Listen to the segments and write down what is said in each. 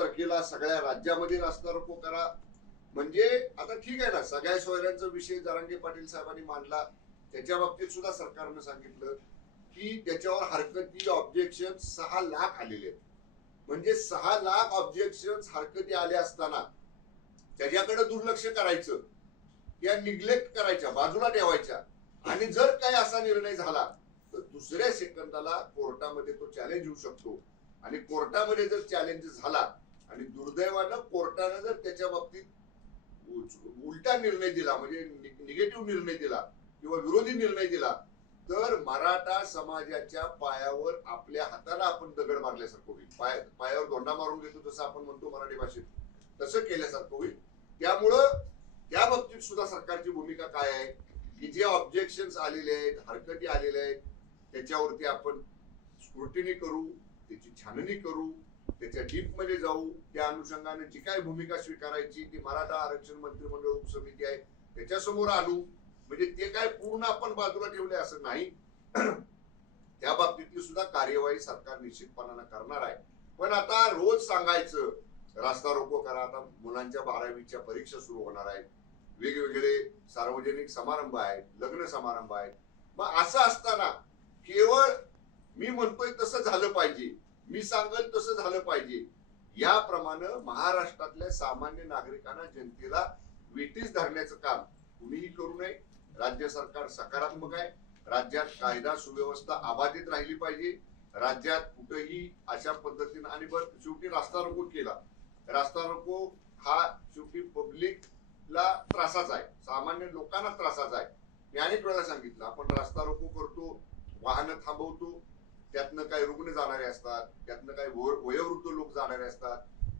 तारखेला सगळ्या राज्यामध्ये रास्ता रोको करा. म्हणजे आता ठीक आहे ना सगळ्या सोयऱ्यांचा विषय जरांगे पाटील साहेबांनी मांडला. त्याच्या बाबतीत सुद्धा सरकारनं सांगितलं की त्याच्यावर हरकती ऑब्जेक्शन सहा लाख आलेले आहेत. म्हणजे सहा लाख ऑब्जेक्शन हरकती आल्या असताना त्याच्याकडे दुर्लक्ष करायचं या निग्लेक्ट करायच्या बाजूला ठेवायच्या. आणि जर काही असा निर्णय झाला तर दुसऱ्या सेकंदाला कोर्टामध्ये तो चॅलेंज होऊ शकतो. आणि कोर्टामध्ये जर चॅलेंज झाला आणि दुर्दैवानं कोर्टानं जर त्याच्या बाबतीत उलटा निर्णय दिला म्हणजे निगेटिव्ह निर्णय दिला किंवा विरोधी निर्णय दिला तर मराठा समाजाच्या पायावर आपल्या हाताला आपण दगड मारल्यासारखं होईल. पाय पायावर दोंडा मारून घेतो तसं आपण म्हणतो मराठी भाषेत तसं केल्यासारखं होईल. त्यामुळं त्या बाबतीत सुद्धा सरकारची भूमिका काय आहे? की जे ऑब्जेक्शन आलेले आहेत हरकती आलेल्या आहेत त्याच्यावरती आपण स्क्रुटिनी करू त्याची छाननी करू त्याच्या डीपमध्ये जाऊ त्या अनुषंगाने जी काय भूमिका स्वीकारायची ती मराठा आरक्षण मंत्रिमंडळ उपसमिती आहे त्याच्यासमोर आणू. म्हणजे ते काय पूर्ण आपण बाजूला ठेवले असं नाही. त्या बाबतीतली सुद्धा कार्यवाही सरकार निश्चितपणानं करणार आहे. पण आता रोज सांगायचं रास्ता रोको करा आता मुलांच्या बारावीच्या परीक्षा सुरू होणार आहेत. वेगवेगळे सार्वजनिक समारंभ आहेत लग्न समारंभ आहेत. मग असं असताना केवळ मी म्हणतोय तसं झालं पाहिजे. मी सांगल तसं झालं पाहिजे. याप्रमाणे महाराष्ट्रातल्या सामान्य नागरिकांना जनतेला वेटीस धरण्याचं काम कुणीही करू नये. राज्य सरकार सकारात्मक आहे. राज्यात कायदा सुव्यवस्था अबाधित राहिली पाहिजे. राज्यात कुठेही अशा पद्धतीनं आणि बर शेवटी रास्ता रोको केला. रास्ता रोको हा शेवटी पब्लिकला त्रासाचा आहे. सामान्य लोकांना त्रासाचा आहे. मी अनेक वेळा सांगितलं आपण रास्ता रोको करतो वाहनं थांबवतो त्यातनं काही रुग्ण जाणारे असतात त्यातनं काही वयोवृद्ध लोक जाणारे असतात.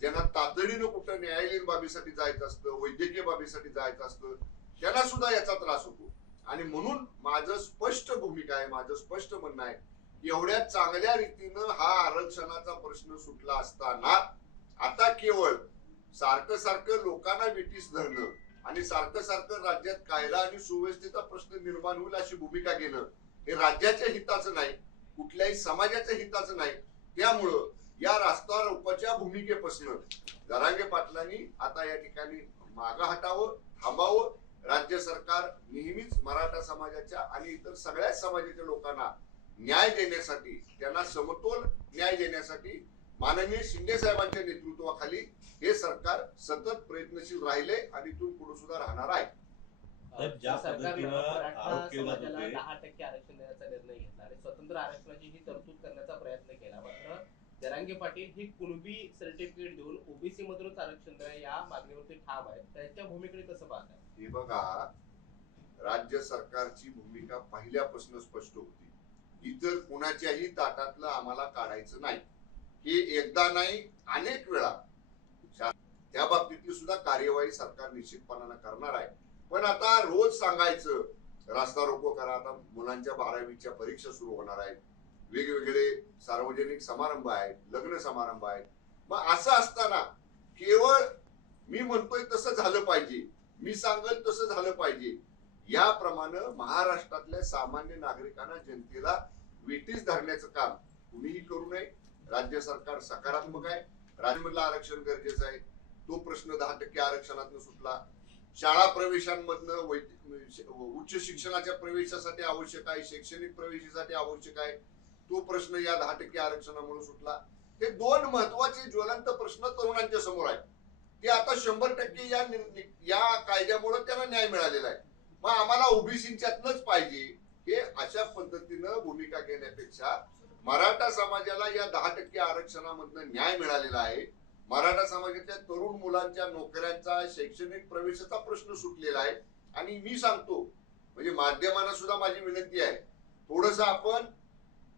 ज्यांना तातडीनं कुठं न्यायालयीन बाबीसाठी जायचं असतं वैद्यकीय बाबीसाठी जायचं असतं त्यांना सुद्धा याचा त्रास होतो. आणि म्हणून माझं स्पष्ट भूमिका आहे माझं स्पष्ट म्हणणं आहे एवढ्या चांगल्या रीतीनं हा आरक्षणाचा प्रश्न सुटला असताना आता केवळ सारखं सारखं लोकांना विटीस धरणं आणि सारखं सारखं राज्यात कायदा आणि सुव्यवस्थेचा प्रश्न निर्माण होईल अशी भूमिका घेणं हे राज्याच्या हिताचं नाही कुठल्याही समाजाच्या हिताचं नाही. त्यामुळं या रास्ता रोकोच्या भूमिकेपासून जरांगे पाटलांनी आता या ठिकाणी मागं हटावं थांबावं. राज्य सरकार नेहमीच मराठा समाजाच्या आणि इतर सगळ्याच समाजाच्या लोकांना न्याय देण्यासाठी त्यांना समतोल न्याय देण्यासाठी माननीय शिंदे साहेबांच्या नेतृत्वाखाली हे सरकार सतत प्रयत्नशील राहिले आणि इथून पुढे सुद्धा राहणार आहे. तर ज्या पद्धतीनं आरोप केले. दहा टक्के आरक्षण देण्याचा निर्णय घेतला आणि स्वतंत्र आरक्षणाची ही तरतूद करण्याचा प्रयत्न केला. मात्र जरांगे पाटील ही कुणबी सर्टिफिकेट देऊन ओबीसी मधूनच आरक्षण द्या या मागणीवरती ठाम आहे त्यांच्या भूमिकेकडे कसं पाहताय? हे बघा राज्य सरकारची भूमिका पहिल्यापासून स्पष्ट होती. इतर कुणाच्याही ताटातलं आम्हाला काढायचं नाही. हे एकदा नाही अनेक वेळा. त्या बाबतीतली सुद्धा कार्यवाही सरकार निश्चितपणानं करणार आहे. पण आता रोज सांगायचं रास्ता रोको करा. आता मुलांच्या बारावीच्या परीक्षा सुरू होणार आहेत. वेगवेगळे सार्वजनिक समारंभ आहेत लग्न समारंभ आहेत. मग असं असताना केवळ मी म्हणतोय तसं झालं पाहिजे. मी सांगल तसं झालं पाहिजे. याप्रमाणे महाराष्ट्रातल्या सामान्य नागरिकांना जनतेला वेटीस धरण्याचं काम कुणीही करू नये. राज्य सरकार सकारात्मक आहे. राज्यामधलं आरक्षण गरजेचं आहे. तो प्रश्न दहा टक्के आरक्षणातून सुटला. शाळा प्रवेशांमधनं म्हणजे उच्च शिक्षणाच्या प्रवेशासाठी आवश्यक आहे शैक्षणिक प्रवेशासाठी आवश्यक आहे. तो प्रश्न या दहा टक्के आरक्षणामुळे सुटला. हे दोन महत्त्वाचे ज्वलंत प्रश्न तरुणांच्या समोर आहेत. ते आता शंभर टक्के या या कायद्यामुळे त्यांना न्याय मिळालेला आहे. मग आम्हाला ओबीसीच्यातनच पाहिजे. हे अशा पद्धतीनं भूमिका घेण्यापेक्षा मराठा समाजाला या दहा टक्के आरक्षणामधनं न्याय मिळालेला आहे. मराठा समाजाच्या तरुण मुलांच्या नोकऱ्यांचा शैक्षणिक प्रवेशाचा प्रश्न सुटलेला आहे. आणि मी सांगतो म्हणजे माध्यमांना सुद्धा माझी विनंती आहे थोडस आपण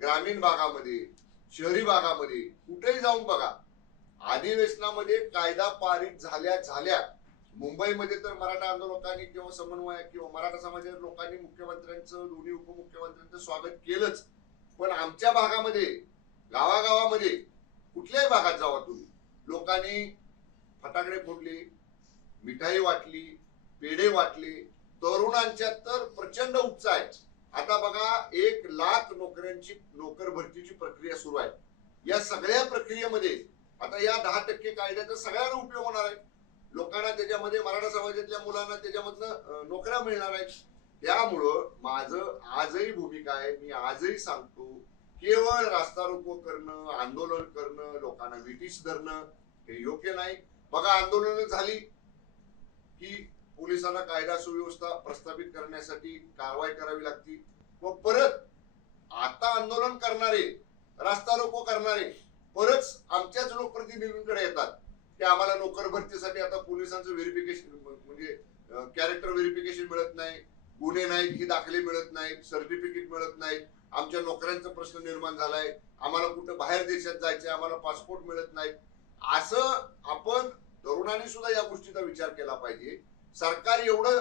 ग्रामीण भागामध्ये शहरी भागामध्ये कुठेही जाऊन बघा अधिवेशनामध्ये कायदा पारित झाल्या झाल्या. मुंबईमध्ये तर मराठा आंदोलकांनी किंवा समन्वय किंवा मराठा समाजाच्या लोकांनी मुख्यमंत्र्यांचं दोन्ही उपमुख्यमंत्र्यांचं स्वागत केलंच. पण आमच्या भागामध्ये गावागावामध्ये कुठल्याही भागात जावा तुम्ही. लोकांनी फटाकडे फोडले मिठाई वाटली पेढे वाटले तरुणांच्या तर प्रचंड उत्साह आहे आता बघा एक लाख नोकऱ्यांची नोकर भरतीची प्रक्रिया सुरू आहे. या सगळ्या प्रक्रियेमध्ये आता या दहा टक्के कायद्याचा सगळ्यांना उपयोग होणार आहे. लोकांना त्याच्यामध्ये मराठा समाजातल्या मुलांना त्याच्यामधनं नोकऱ्या मिळणार आहेत. त्यामुळं माझं आजही भूमिका आहे. मी आजही सांगतो केवळ रास्ता रोको करणं आंदोलन करणं लोकांना विटीस धरणं हे योग्य नाही. बघा आंदोलन झाली की पोलिसांना कायदा सुव्यवस्था प्रस्थापित करण्यासाठी कारवाई करावी लागती. व परत आता आंदोलन करणारे रास्ता रोको करणारे परत आमच्याच लोकप्रतिनिधींकडे येतात. की आम्हाला नोकर भरतीसाठी आता पोलिसांचं व्हेरिफिकेशन म्हणजे कॅरेक्टर व्हेरिफिकेशन मिळत नाही. गुन्हे नाहीत ही दाखले मिळत नाहीत सर्टिफिकेट मिळत नाहीत. आमच्या नोकऱ्यांचा प्रश्न निर्माण झालाय. आम्हाला कुठं बाहेर देशात जायचंय आम्हाला पासपोर्ट मिळत नाहीत. असं आपण तरुणांनी सुद्धा या गोष्टीचा विचार केला पाहिजे. सरकार एवढं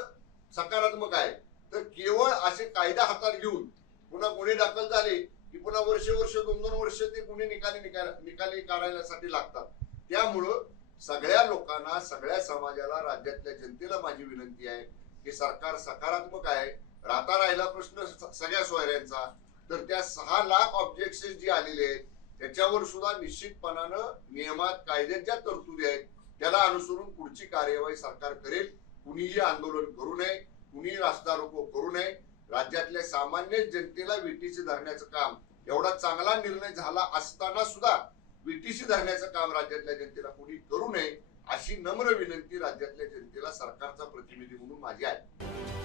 सकारात्मक आहे तर केवळ असे कायदा हातात घेऊन पुन्हा गुन्हे दाखल झाले की पुन्हा वर्ष वर्ष दोन दोन वर्ष ते गुन्हे निकाली निकाल निकाली काढण्यासाठी लागतात. त्यामुळं सगळ्या लोकांना सगळ्या समाजाला राज्यातल्या जनतेला माझी विनंती आहे की सरकार सकारात्मक आहे. राहता राहिला प्रश्न सगळ्या सोयऱ्यांचा. तर त्या सहा लाख ऑब्जेक्शन जी आलेले आहेत त्याच्यावर सुद्धा निश्चितपणानं नियमात कायद्यात ज्या तरतुदी आहेत त्याला अनुसरून पुढची कार्यवाही सरकार करेल. कुणीही आंदोलन करू नये कुणी रास्ता रोको करू नये. राज्यातल्या सामान्य जनतेला विटीशी धरण्याचं काम एवढा चांगला निर्णय झाला असताना सुद्धा विटीशी धरण्याचं काम राज्यातल्या जनतेला कुणी करू नये अशी नम्र विनंती राज्यातल्या जनतेला सरकारचा प्रतिनिधी म्हणून माझी आहे.